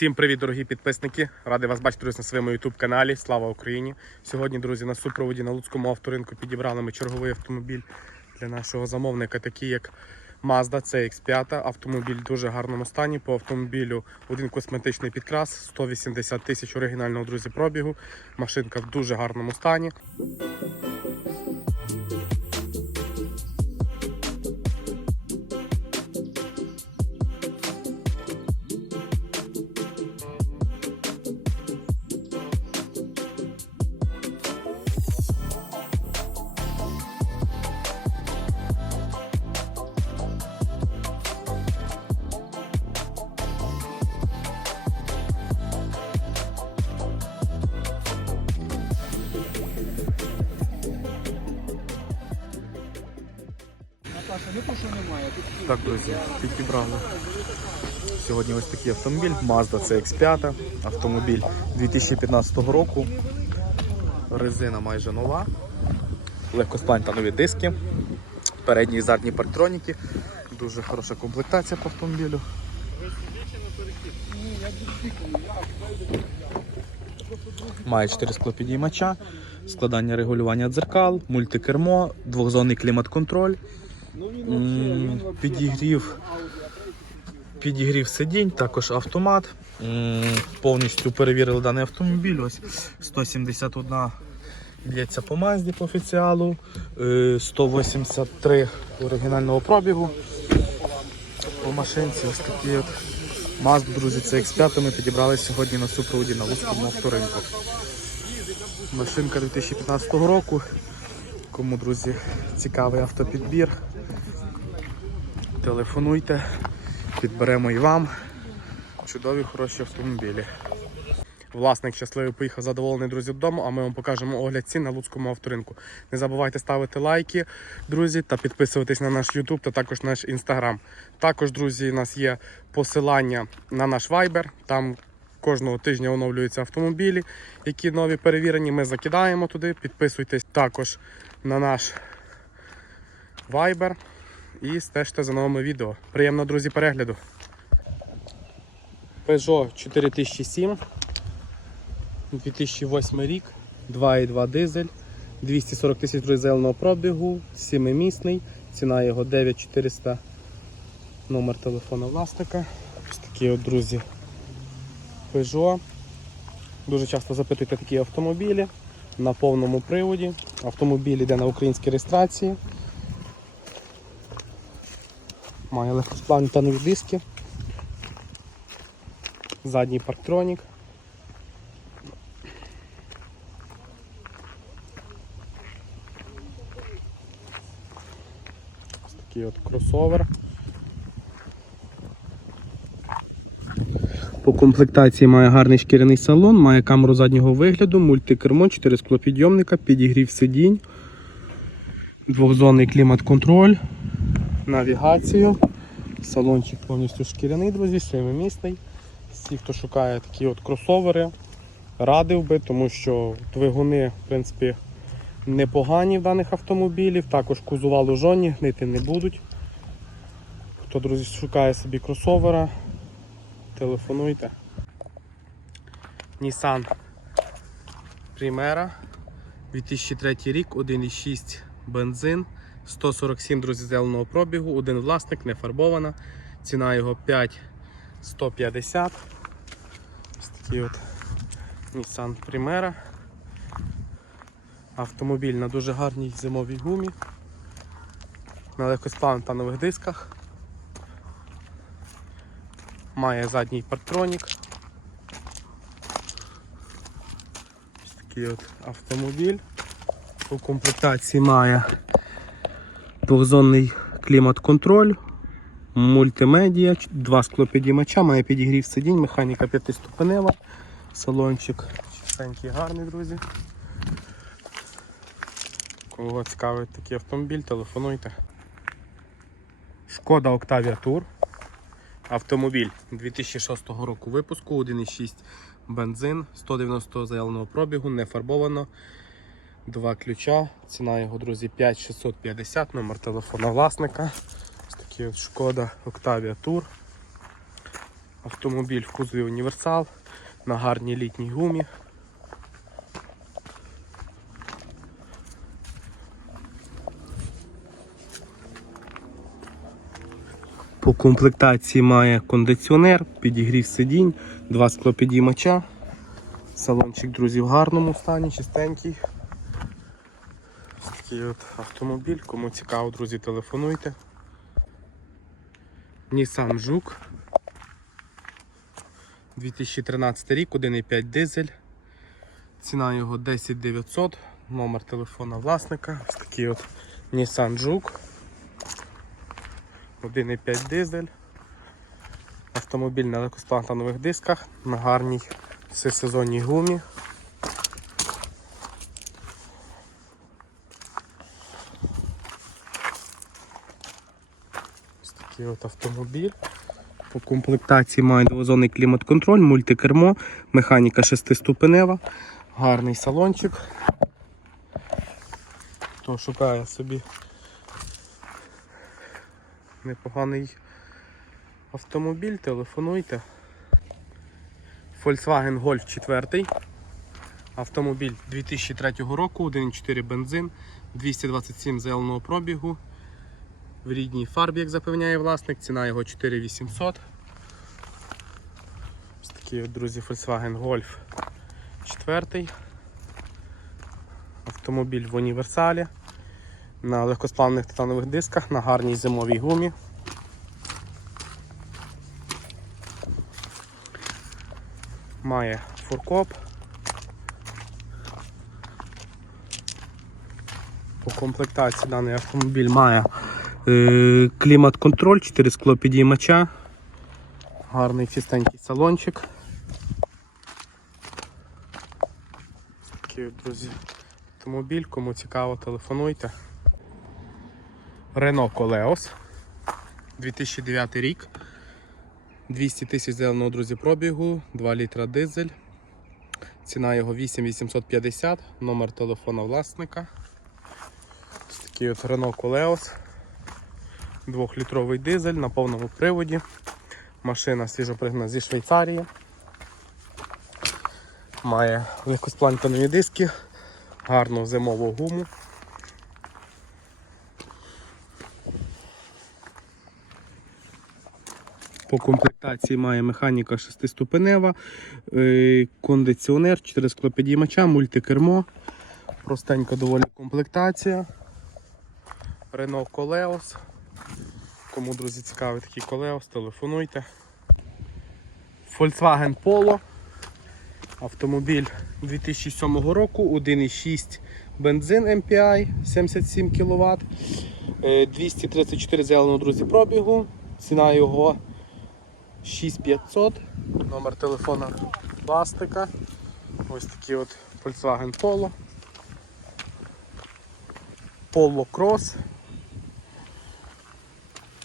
Всім привіт, дорогі підписники! Радий вас бачити на своєму youtube каналі. Слава Україні! Сьогодні, друзі, на супроводі на Луцькому авторинку підібрали ми черговий автомобіль для нашого замовника, такий як Mazda CX5. Автомобіль в дуже гарному стані. По автомобілю один косметичний підкрас, 180 тисяч оригінального друзі пробігу. Машинка в дуже гарному стані. Сьогодні ось такий автомобіль Mazda CX5, автомобіль 2015 року. Резина майже нова, легкосплань та нові диски, передні і задні партроніки. Дуже хороша комплектація по автомобілю. Має 4 склопідіймача, складання регулювання дзеркал, мультикермо, двохзонний клімат-контроль. Підігрів, підігрів сидінь, також автомат. Повністю перевірили даний автомобіль. Ось 171 б'ється по Мазді по офіціалу, е, 183 оригінального пробігу. По машинці ось такі от Mazda, друзі, це X5 ми підібрали сьогодні на супроводі на Луцькому авторинку. Машинка 2015 року. Кому, друзі, цікавий автопідбір, телефонуйте, підберемо і вам чудові хороші автомобілі. Власник щасливий поїхав задоволений друзі додому, а ми вам покажемо огляд цін на Луцькому авторинку. Не забувайте ставити лайки, друзі, та підписуватись на наш YouTube та також наш Instagram. Також, друзі, у нас є посилання на наш Viber. Там кожного тижня оновлюються автомобілі, які нові перевірені. Ми закидаємо туди. Підписуйтесь також на наш Viber і стежте за новими відео. Приємного, друзі, перегляду. Peugeot 4007, 2008 рік, 2,2 дизель, 240 тисяч зеленого пробігу, 7-місний, ціна його 9400, номер телефону власника. Ось такі от, друзі, Peugeot. Дуже часто запитуєте такі автомобілі на повному приводі. Автомобіль йде на українській реєстрації. Має легкосплавні та нові диски. Задній парктронік. Ось такий от кросовер. По комплектації має гарний шкіряний салон, має камеру заднього вигляду, мультикермо, 4 склопідйомника, підігрів сидінь, двохзонний клімат-контроль, навігацію. Салончик повністю шкіряний, друзі, семимісний. Всі, хто шукає такі от кросовери, радив би, тому що двигуни, в принципі, непогані в даних автомобілів. Також кузова лужоні, гнити не будуть. Хто, друзі, шукає собі кросовера, телефонуйте. Nissan Primera 2003 рік, 1,6 бензин, 147 друзі зеленого пробігу, один власник, не фарбована. Ціна його 5150. Ось такий от Nissan Primera. Автомобіль на дуже гарній зимовій гумі. На легкосплавних та нових дисках. Має задній парктронік. Ось такий от автомобіль. У комплектації має двохзонний клімат-контроль, мультимедіа, два склопідіймача, має підігрів сидінь, механіка п'ятиступенева, салончик чистенький, гарний, друзі. Кого цікавить такий автомобіль, телефонуйте. Шкода Octavia Tour. Автомобіль 2006 року випуску, 1,6 бензин, 190 заявленого пробігу, не фарбовано. Два ключа. Ціна його, друзі, 5650, номер телефона власника. Ось такий от Шкода Octavia Tour. Автомобіль в кузові універсал на гарній літній гумі. По комплектації має кондиціонер, підігрів сидінь, два склопідіймача. Салончик, друзі, в гарному стані, чистенький. Такий от автомобіль. Кому цікаво, друзі, телефонуйте. Nissan Жук. 2013 рік, 1,5 дизель. Ціна його 10 900, номер телефона власника. Ось такий от Nissan Жук. 1,5 дизель. Автомобіль на легкосплантанових дисках, на гарній всесезонній гумі. Ось такий от автомобіль. По комплектації має двозонний клімат-контроль, мультикермо, механіка шестиступенева, гарний салончик. Хто шукає собі непоганий автомобіль, телефонуйте. Volkswagen Golf 4. Автомобіль 2003 року, 1,4 бензин, 227 заявленого пробігу. В рідній фарбі, як запевняє власник, ціна його 4800. Ось такий, друзі, Volkswagen Golf 4. Автомобіль в універсалі. На легкосплавних титанових дисках, на гарній зимовій гумі. Має фуркоп. По комплектації даний автомобіль має клімат-контроль, 4 скло підіймача, гарний чистенький салончик. Такий, друзі, автомобіль, кому цікаво, телефонуйте. Renault Coleos 2009 рік. 200 тисяч зеленого друзі пробігу, 2 літра дизель. Ціна його 8850, номер телефона власника. Ось такий от Renault Coleos. 2-літровий дизель на повному приводі. Машина свіжопригнана зі Швейцарії. Має легкосплантанові диски, гарну зимову гуму. По комплектації має механіка 6-ступенева, е, кондиціонер, 4 склопідіймача, мультикермо. Простенька доволі комплектація. Renault Coleos. Кому, друзі, цікавий такий Coleos, телефонуйте. Volkswagen Polo. Автомобіль 2007 року, 1,6 бензин MPI 77 кВт. 234 зеленого, друзі, пробігу. Ціна його 6500. Номер телефона пластика. Ось такий от Volkswagen Polo. Polo Cross.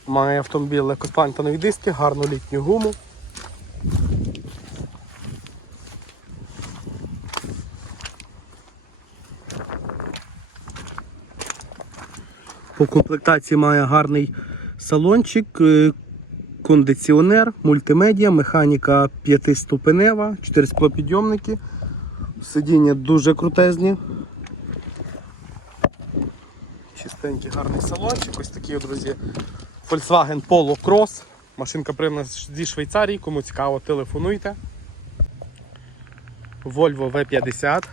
Має автомобіль легкосплантанові диски, гарну літню гуму. По комплектації має гарний салончик, е, кондиціонер, мультимедіа, механіка п'ятиступенева, 4 склопідйомники. Сидіння дуже крутезні. Чистенький гарний салончик. Ось такий, друзі, Volkswagen Polo Cross. Машинка приймана зі Швейцарії, кому цікаво, телефонуйте. Volvo V50.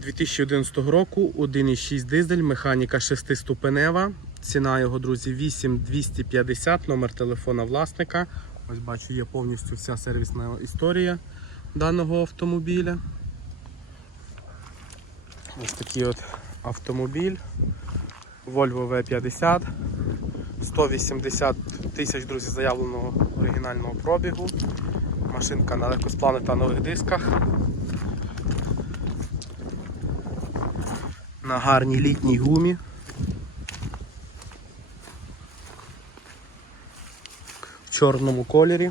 2011 року 1,6 дизель, механіка 6-ступенева. Ціна його, друзі, 8250, номер телефона власника. Ось бачу, є повністю вся сервісна історія даного автомобіля. Ось такий от автомобіль. Volvo V50. 180 тисяч, друзі, заявленого оригінального пробігу. Машинка на легкосплавних та нових дисках. На гарній літній гумі. В чорному кольорі.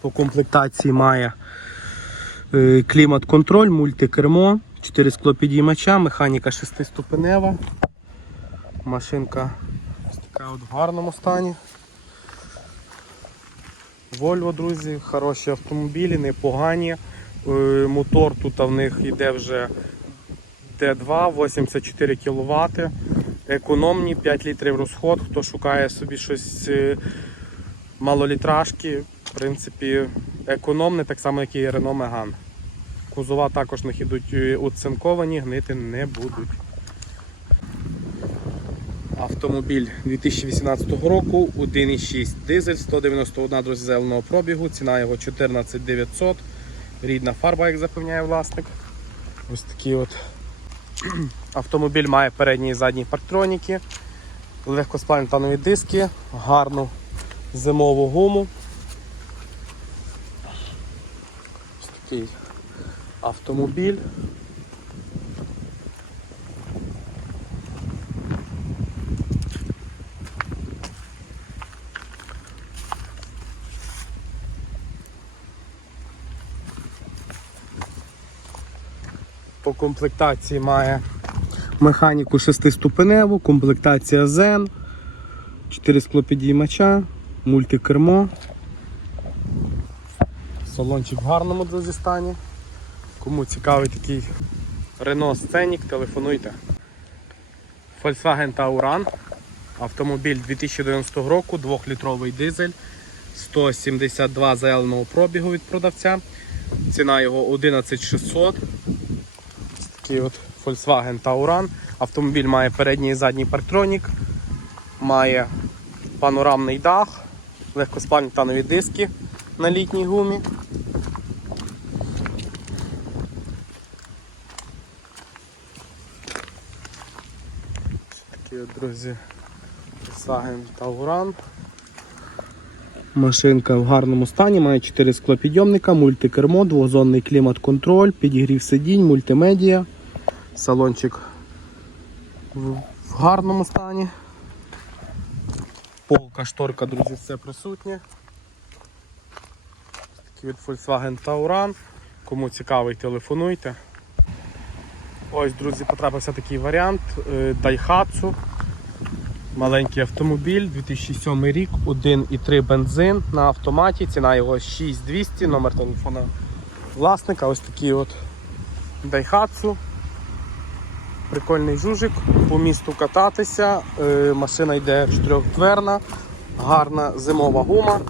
По комплектації має е, клімат-контроль, мультикермо, 4 склопідіймача, механіка 6-ступенева. Машинка ось Така от в гарному стані. Volvo, друзі, хороші автомобілі, непогані. Е, Мотор тут в них йде вже Т2, 84 кВт. Економні, 5 літрів розход. Хто шукає собі щось е, малолітражки, в принципі, економне, так само, як і Renault Megane. Кузова також них ідуть е, оцинковані, гнити не будуть. Автомобіль 2018 року, 1,6 дизель, 191 друзі зеленого пробігу, ціна його 14 900. Рідна фарба, як запевняє власник. Ось такий от автомобіль має передні і задні парктроніки, легкосплавні танові диски, гарну зимову гуму. Ось такий автомобіль. По комплектації має механіку 6-ступеневу, комплектація Zen, 4 склопідіймача, мультикермо. Салончик в гарному стані. Кому цікавий такий Renault Scenic, телефонуйте. Volkswagen Tauran. Автомобіль 2090 року, 2-літровий дизель, 172 заявленого пробігу від продавця. Ціна його 11600. Такий от Volkswagen Tauran. Автомобіль має передній і задній парктронік, має панорамний дах, легкоспальні танові диски на літній гумі. Такий от, друзі, Volkswagen Tauran. Машинка в гарному стані, має 4 склопідйомника, мультикермо, двозонний клімат-контроль, підігрів сидінь, мультимедіа. Салончик в, гарному стані. Полка, шторка, друзі, все присутнє. Такий від Volkswagen Tauran. Кому цікавий, телефонуйте. Ось, друзі, потрапився такий варіант е, Daihatsu. Маленький автомобіль, 2007 рік, 1,3 бензин на автоматі, ціна його 6200, номер телефона власника. Ось такий от Daihatsu. Прикольний жужик, по місту кататися. Е, машина йде чотирьохдверна, гарна зимова гума.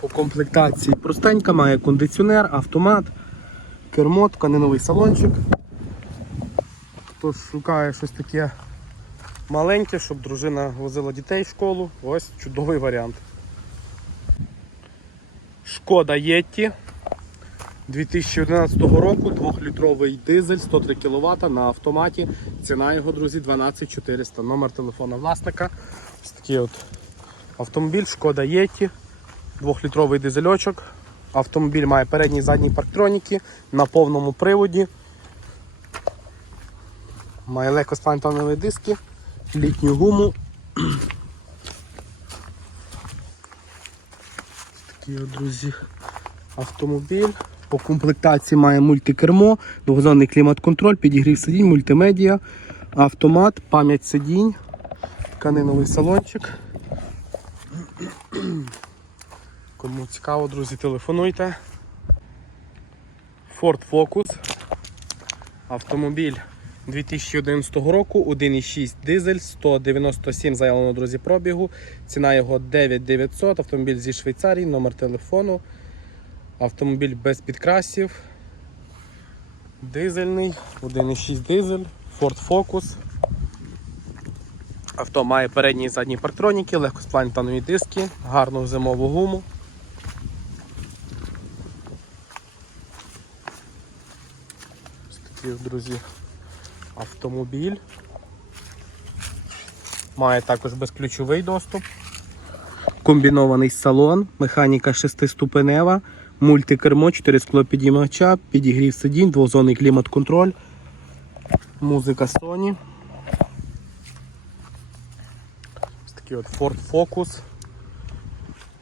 По комплектації простенька, має кондиціонер, автомат, кермо, тканиновий салончик. Хто шукає щось таке маленьке, щоб дружина возила дітей в школу, ось чудовий варіант. Шкода Єтті 2011 року, 2-літровий дизель, 103 кВт на автоматі. Ціна його, друзі, 12400. Номер телефона власника. Ось такий от автомобіль, шкода Єтті. Двохлітровий дизельочок. Автомобіль має передні і задні парктроніки на повному приводі. Має легкоспантанові диски, літню гуму. Такий друзі, автомобіль. По комплектації має мультикермо, двохзонний клімат-контроль, підігрів сидінь, мультимедіа, автомат, пам'ять сидінь, тканиновий салончик. Кому цікаво, друзі, телефонуйте. Ford Focus. Автомобіль 2011 року, 1,6 дизель, 197 заявлено, друзі, пробігу. Ціна його 9900. Автомобіль зі Швейцарії, номер телефону. Автомобіль без підкрасів. Дизельний, 1,6 дизель, Ford Focus. Авто має передні і задні парктроніки, легкосплавні танові диски, гарну зимову гуму. Друзі, автомобіль. Має також безключовий доступ. Комбінований салон, механіка 6-ступенева, мультикермо, 4 склопідіймача, підігрів сидінь, двозонний клімат-контроль, музика Sony. Ось такий от Ford Focus.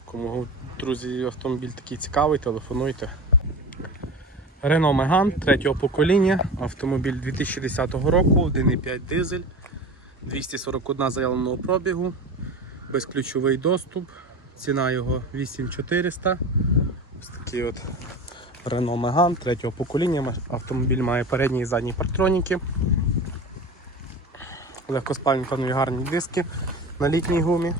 Кому, друзі, автомобіль такий цікавий, телефонуйте. Renault Megane третього покоління, автомобіль 2010 року, 1,5 дизель, 241 заявленого пробігу, безключовий доступ, ціна його 8400. Ось такий от Renault Megane третього покоління. Автомобіль має передні і задні парктроніки. Легкоспальні та гарні диски на літній гумі.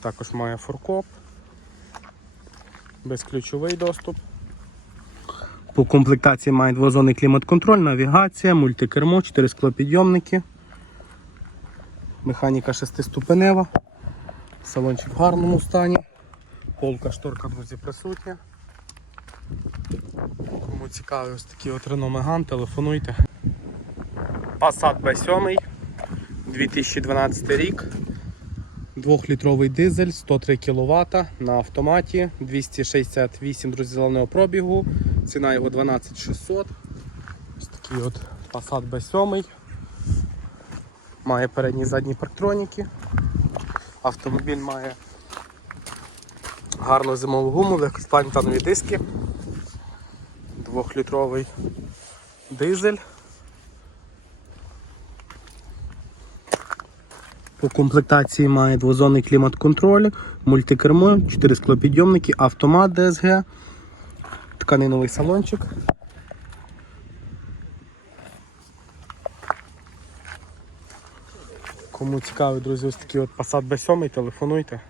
Також має форкоп, безключовий доступ. По комплектації має двозонний клімат-контроль, навігація, мультикермо, 4 склопідйомники, механіка шестиступенева, салончик в гарному стані, полка шторка, друзі, присутня. Кому цікавий ось такий от Renault Megane, телефонуйте. Passat B7, 2012 рік. 2-літровий дизель, 103 кВт на автоматі, 268 друзі, зеленого пробігу, ціна його 12600. Ось такий от Passat B7. Має передні і задні парктроніки. Автомобіль має гарну зимову гуму, легкоспальні диски. 2-літровий дизель. По комплектації має двозонний клімат-контроль, мультикермо, 4 склопідйомники, автомат DSG, тканиновий салончик. Кому цікавий, друзі, ось такий от Passat B7, телефонуйте.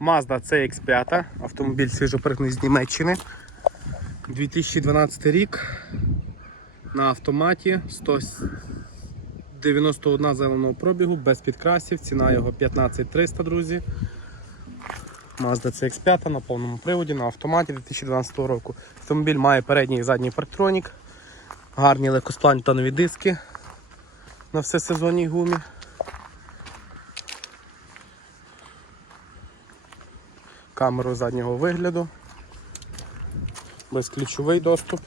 Mazda CX5, автомобіль свіжопригнаний з Німеччини. 2012 рік. На автоматі 191 зеленого пробігу, без підкрасів, ціна його 15300, друзі. Mazda CX5 на повному приводі на автоматі 2012 року. Автомобіль має передній і задній парктронік, гарні легкосплавні тонові диски на всесезонній гумі. Камеру заднього вигляду, безключовий доступ.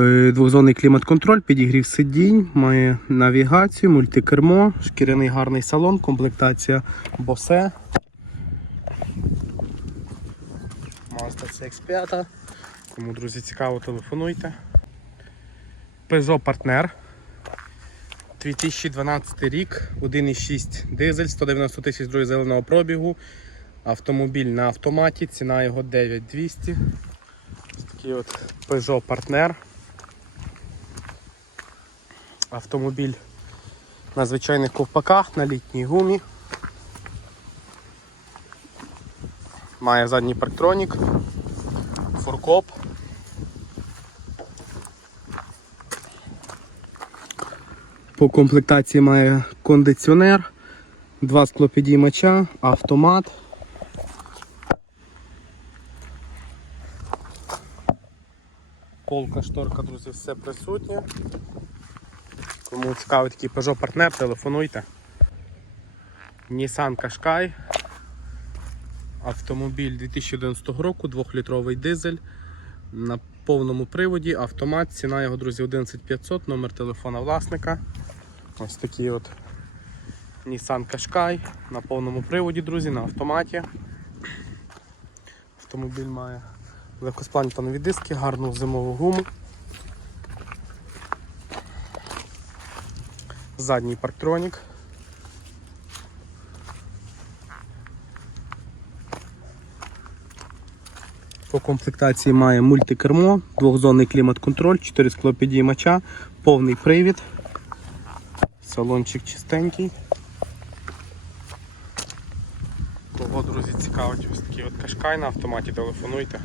Е, Двохзонний клімат-контроль, підігрів сидінь, має навігацію, мультикермо, шкіряний гарний салон, комплектація Bose. Mazda CX5. Кому, друзі, цікаво, телефонуйте. Peugeot Partner. 2012 рік, 1,6 дизель, 190 тисяч друзі, зеленого пробігу. Автомобіль на автоматі, ціна його 9200. Ось такий от Peugeot Partner. Автомобіль на звичайних ковпаках, на літній гумі. Має задній парктронік, фуркоп. По комплектації має кондиціонер, два склопідіймача, автомат. Полка, шторка, друзі, все присутнє. Кому цікавий такий Peugeot партнер, телефонуйте. Nissan Qashqai. Автомобіль 2011 року, 2-літровий дизель. На повному приводі, автомат, ціна його, друзі, 11500, номер телефона власника. Ось такий от Nissan Qashqai на повному приводі, друзі, на автоматі. Автомобіль має легкосплавні тонові диски, гарну зимову гуму. Задній парктронік. По комплектації має мультикермо, двохзонний клімат-контроль, 4 склопідіймача, повний привід. Салончик чистенький. Кого, друзі, цікавить ось такий от кашкай на автоматі, телефонуйте.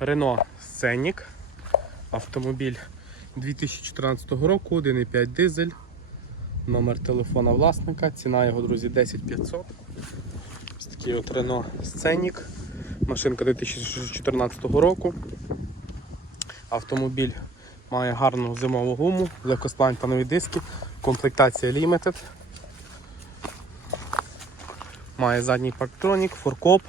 Renault Scenic. Автомобіль 2014 року, 1,5 дизель. Номер телефона власника, ціна його, друзі, 10500. Ось такий от Renault Scenic. Машинка 2014 року. Автомобіль має гарну зимову гуму, легкоспланіпанові диски, комплектація Limited. Має задній парктронік, форкоп.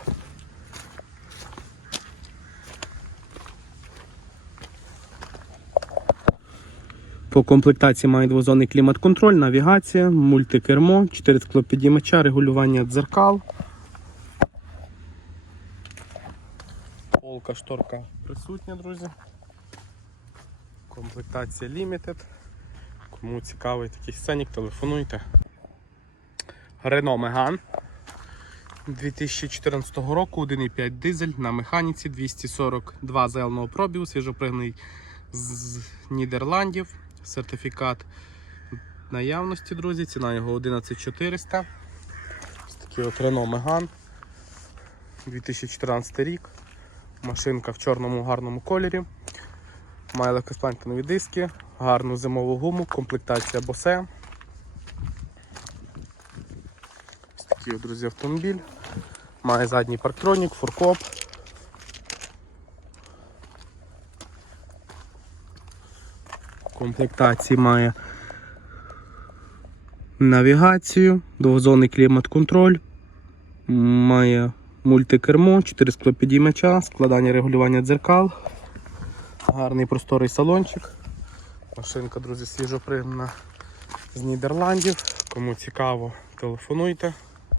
По комплектації має двозонний клімат-контроль, навігація, мультикермо, 4 склопідіймача, регулювання дзеркал. Полка, шторка присутня, друзі. Комплектація Limited. Кому цікавий такий сценік, телефонуйте. Renault Megane 2014 року, 1,5 дизель на механіці, 242 зеленого пробігу, свіжопригнаний з Нідерландів. Сертифікат наявності, друзі. Ціна його 11400. Ось такий от Renault Megane 2014 рік. Машинка в чорному гарному кольорі. Має легкоспланктонові диски, гарну зимову гуму, комплектація Bose. Ось такий, друзі, автомобіль. Має задній парктронік, фуркоп. Комплектації має навігацію, двозонний клімат-контроль, має мультикермо, 4 склопідіймача, складання регулювання дзеркал, гарний просторий салончик. Машинка, друзі, свіжо пригнана з Нідерландів. Кому цікаво, телефонуйте.